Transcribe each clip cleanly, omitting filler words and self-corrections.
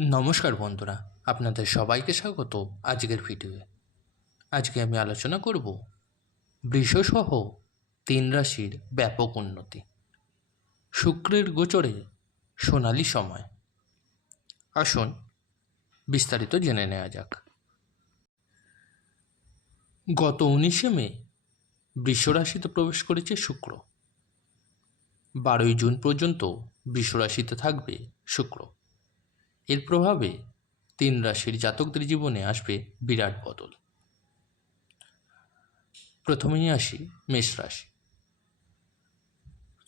নমস্কার বন্ধুরা, আপনাদের সবাইকে স্বাগত আজকের ভিডিওয়ে। আজকে আমি আলোচনা করব বৃষসহ 3 রাশির ব্যাপক উন্নতি, শুক্রের গোচরে সোনালি সময়। আসুন বিস্তারিত জেনে নেওয়া যাক। গত 19শে মে বৃষ রাশিতে প্রবেশ করেছে শুক্র। 12ই জুন পর্যন্ত বৃষ রাশিতে থাকবে শুক্র। এর প্রভাবে 3 রাশির জাতকদের জীবনে আসবে বিরাট বদল। প্রথমেই আসি মেষ রাশি।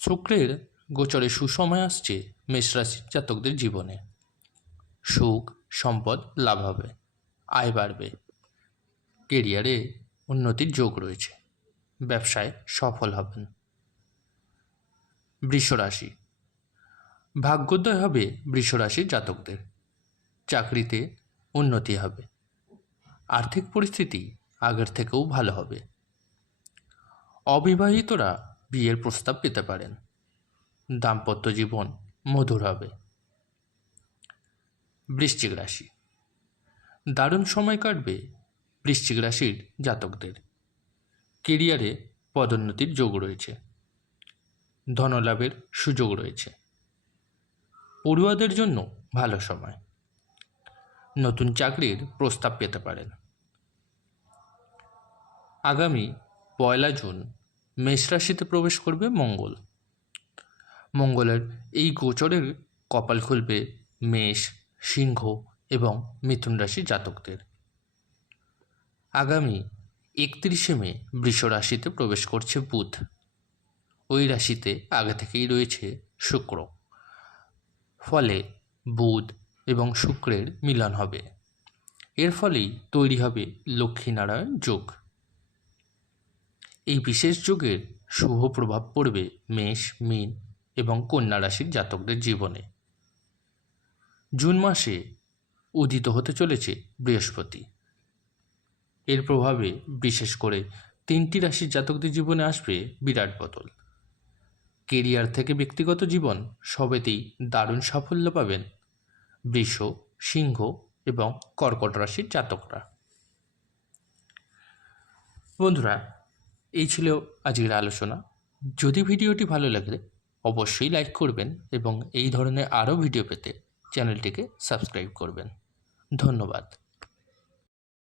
শুক্রের গোচরে সুসময় আসছে মেষ রাশির জাতকদের জীবনে। সুখ সম্পদ লাভ হবে, আয় বাড়বে, কেরিয়ারে উন্নতির যোগ রয়েছে, ব্যবসায় সফল হবেন। বৃষ রাশি। ভাগ্যোদয় হবে বৃষ রাশির জাতকদের। চাকরিতে উন্নতি হবে, আর্থিক পরিস্থিতি আগের থেকেও ভালো হবে। অবিবাহিতরা বিয়ের প্রস্তাব পেতে পারেন। দাম্পত্য জীবন মধুর হবে। বৃশ্চিক রাশি। দারুণ সময় কাটবে বৃশ্চিক রাশির জাতকদের। কেরিয়ারে পদোন্নতির যোগ রয়েছে, ধনলাভের সুযোগ রয়েছে। পড়ুয়াদের জন্য ভালো সময়, নতুন চাকরির প্রস্তাব পেতে পারেন। আগামী 1 জুন মেষ রাশিতে প্রবেশ করবে মঙ্গল। মঙ্গলের এই গোচরের কপাল খুলবে মেষ, সিংহ এবং মিথুন রাশির জাতকদের। আগামী 31শে মে বৃষ রাশিতে প্রবেশ করছে বুধ। ওই রাশিতে আগে থেকেই রয়েছে শুক্র, ফলে বুধ এবং শুক্রের মিলন হবে। এর ফলেই তৈরি হবে লক্ষ্মীনারায়ণ যোগ। এই বিশেষ যোগের শুভ প্রভাব পড়বে মেষ, মীন এবং কন্যা রাশির জাতকদের জীবনে। জুন মাসে উদিত হতে চলেছে বৃহস্পতি। এর প্রভাবে বিশেষ করে 3টি রাশির জাতকদের জীবনে আসবে বিরাট বদল। কেরিয়ার থেকে ব্যক্তিগত জীবন সবেতেই দারুণ সাফল্য পাবেন বৃষ, সিংহ এবং কর্কট রাশির জাতকরা। বন্ধুরা, এই ছিল আজকের আলোচনা। যদি ভিডিওটি ভালো লাগলে অবশ্যই লাইক করবেন এবং এই ধরনের আরও ভিডিও পেতে চ্যানেলটিকে সাবস্ক্রাইব করবেন। ধন্যবাদ।